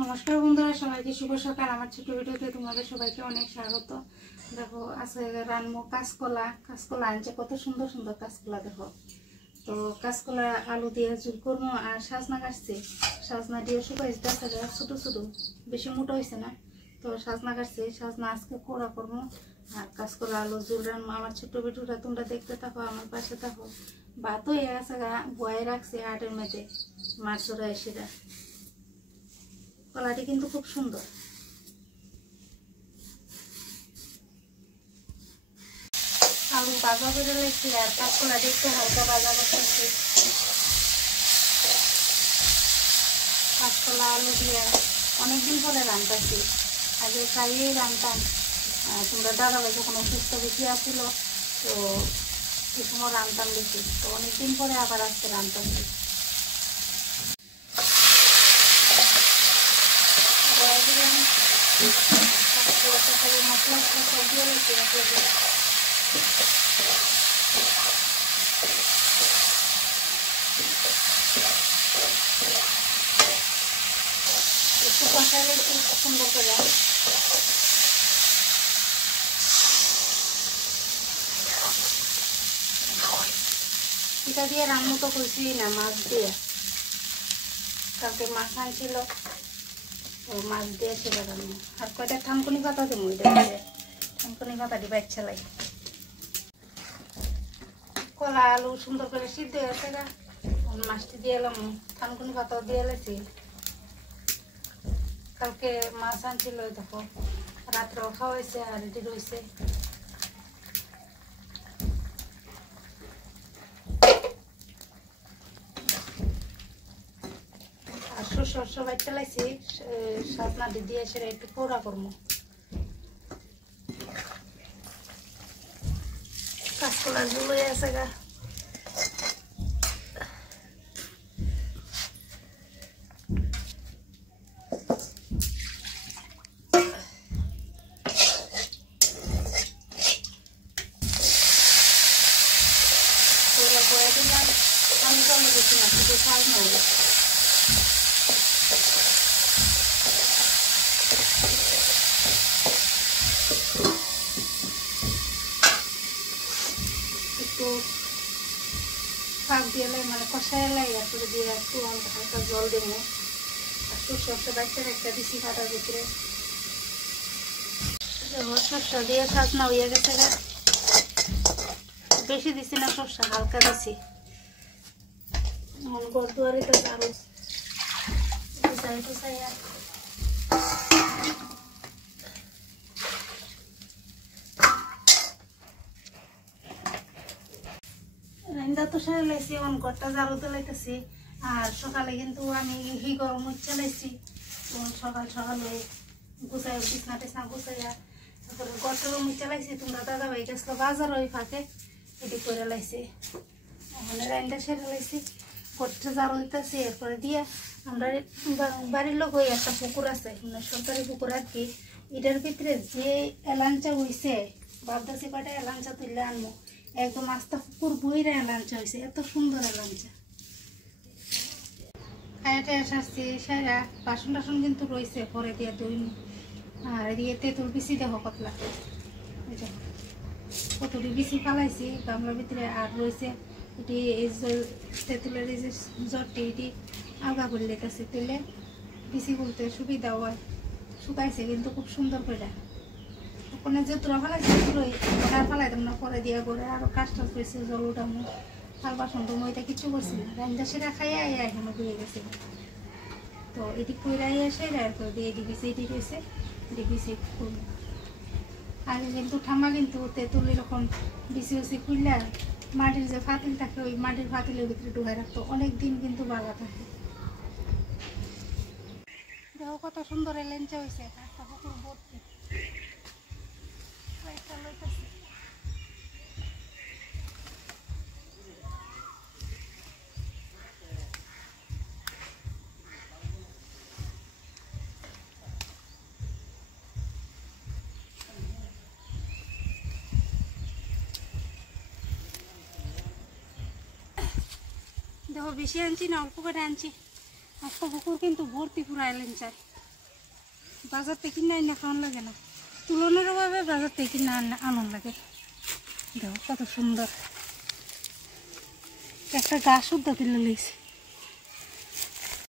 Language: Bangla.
নমস্কার বন্ধুরা, সবাইকে শুভ সকাল। আমার ছোট ভিডিওতে তোমাদের সবাইকে অনেক স্বাগত। দেখো আজকে রান্না কাঁচকলা আনছে, কত সুন্দর সুন্দর কাঁচকলা। দেখো তো কাঁচকলা আলু দিয়ে ঝুল করবো, আর সাজনা কাটছে, সাজনা দিয়ে শুকাইছে, ছোট ছোট, বেশি মোটা হয়েছে না। তো সাজনা কাটছে, সাজনা আজকে কোড়া করবো, আর কাঁচকলা আলু ঝুল রান্না। আমার ছোট ভিডিওটা তোমরা দেখতে থাকো, আমার পাশে থাকো। ভাতও আছে বয়ে রাখছে আটের মেঝে, মাছ ওরা এসেরা। কলাটি কিন্তু খুব সুন্দর। আলু ভাজা করে রেখেছি, আর কাঁচকলাটি একটু হালকা ভাজা করতেছি। কাঁচকলা আলু দিয়ে অনেকদিন পরে রান্তাছি, আগে প্রায়ই রান্তাম। তোমরা দাদাভাই যখন অসুস্থ বেশি আসছিল, তো এই সময় রান্তাম বেশি। তো অনেকদিন পরে আবার আজকে রান্তাছি। মশলা সব দিয়ে রেখেছি, একটু কষালে একটু সুন্দর করে। এটা দিয়ে রান্না তো করছি না, মাছ দিয়ে। কালকে মাছ আনছিল, ও মাছ দিয়ে সেটা রান্না। আর কয়টা থানকুনি পাতা দেবো, এটা দিয়ে থানকুনি পাতা দিবা ইচ্ছা লাগে। কলা আলু সুন্দর করে সিদ্ধ হয়েছে, মাছটি দিয়ে এলাম, থানকুনি পাতাও দিয়ে এলেছি। কালকে মাছ আনছিল, দেখো রাত্রেও খাওয়া হয়েছে, আর এটি রয়েছে। আর শস্য বাইতে লাইছি, সাজনা দিয়ে সেটা একটু পোড়া করবো। কাঁচকলা ঝুল হয়ে আছে গা। দিলাম আমি টমেটো বেশি না, শুধু সাজনা হলো। একটু ফাঁক দিয়ে মানে কষাই লাই, তারপরে দিয়ে একটু হালকা জল দেবো। একটু সর্ষে বাচ্চার একটা দিছি কাটার ভিতরে। সর্ষে দিয়ে সাজনা হয়ে গেছে, বেশি দিছি না সর্ষে, হালকা দিছি। ঘর দুয়ারে তো আরো গুছাই টুছাই। রান্না তো সারা লাইছি, ঘরটা ঝাড়ু তোলাইতেছি। আর সকালে কিন্তু আমি গরম ইচ্ছা লাইছি, সকাল সকালে গুছাই বিছনা টিছনা গুছাইয়া তারপরে ঘরটা রুম ইচ্ছা লাইছি। তোমরা দাদাভাই গেছিল বাজার, ওই ফাঁকে এটি করে লাইছি। ওখানে রান্না সেরে লাইছি, ঘরটা ঝাড়ু দিতেছি। এরপরে দিয়ে আমরা বাড়ির লোক ওই একটা পুকুর আছে, সরকারি পুকুর আর কি। এটার ভিতরে যে এলাঞ্চা হয়েছে, ভাবতেছি কটা এলাঞ্চা তুললে আনবো। একদম আস্তা পুকুর বইরা এলাঞ্চা হয়েছে, এত সুন্দর এলাঞ্চা। খাইতে আসছি সেরা, বাসন টাসন কিন্তু রয়েছে, পরে দিয়ে দই। আর দিয়ে তেঁতুল বিচি দেখো কতলা, কতটি বিচি ফালাইছি গামলার ভিতরে। আর রয়েছে এটি এই তেঁতুলের এই যে জ্বরটি, এটি আলগা করে লেগেছে, তেলে বিচি বলতে সুবিধা হয়। শুকাইছে কিন্তু খুব সুন্দর করে। ওখানে যে তোরা ফালাইছে পুরোই ওটা ফালাইতাম না, পরে দিয়ে করে আরো কাজ টাজ পেয়েছে, জল উঠামো, থাল বাসন তো মইটা কিছু করছি না। রান্না সেটা খাইয়া এখানে বয়ে গেছে। তো এটি কইরাই আসে, এরপর দিয়ে এটি বিচি, এটি রয়েছে এটি বিচি করবো। আগে কিন্তু ঠাম্মা কিন্তু তেঁতুল এরকম বিচি উচি খুললে মাটির যে ফাতিল থাকে, ওই মাটির ফাতিলের ভিতরে ঢুকাই রাখতো, অনেক দিন কিন্তু বাগা থাকে। দেখো কত সুন্দর এলেঞ্চা হয়েছে, একটা পুকুর ভর্তি। দেখো বেশি আনছি না, অল্প করে আনছি। একটা পুকুর কিন্তু ভর্তি পুরা এলেঞ্চায়। বাজার থেকে কিনে আনে খাওয়ান লাগে না, তুলনের অভাবে বাজার থেকে কিনে আনন্দ লাগে। দেখো কত সুন্দর একটা গাছ উদ্যা তুলে লইছে।